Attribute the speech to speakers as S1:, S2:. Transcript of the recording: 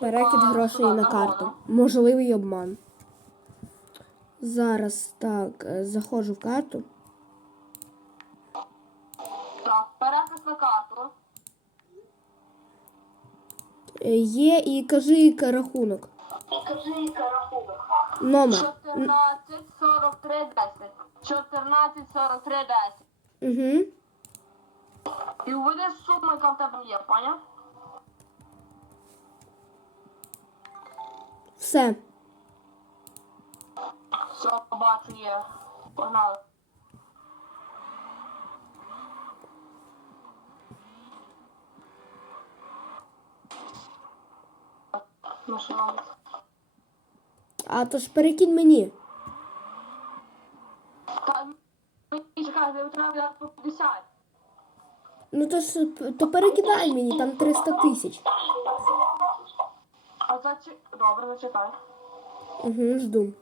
S1: Перекид грошей на карту. Можливий обман. Зараз так, е, заходжу в карту.
S2: Так, переказ на карту.
S1: Е, Є і кажи рахунок.
S2: Скажи рахунок.
S1: Номер.
S2: 14, 43, 10. 14, 43, 10.
S1: Угу.
S2: І введи суму, яка в тебе є, поняв?
S1: Все.
S2: Все, бачу, є. Погнали. Ну?
S1: А то ж перекинь мені.
S2: Та, мені чекай, не треба по 50.
S1: Ну то ж то перекидай мені, там 300 тисяч.
S2: Добре, зачитай.
S1: Угу, жду.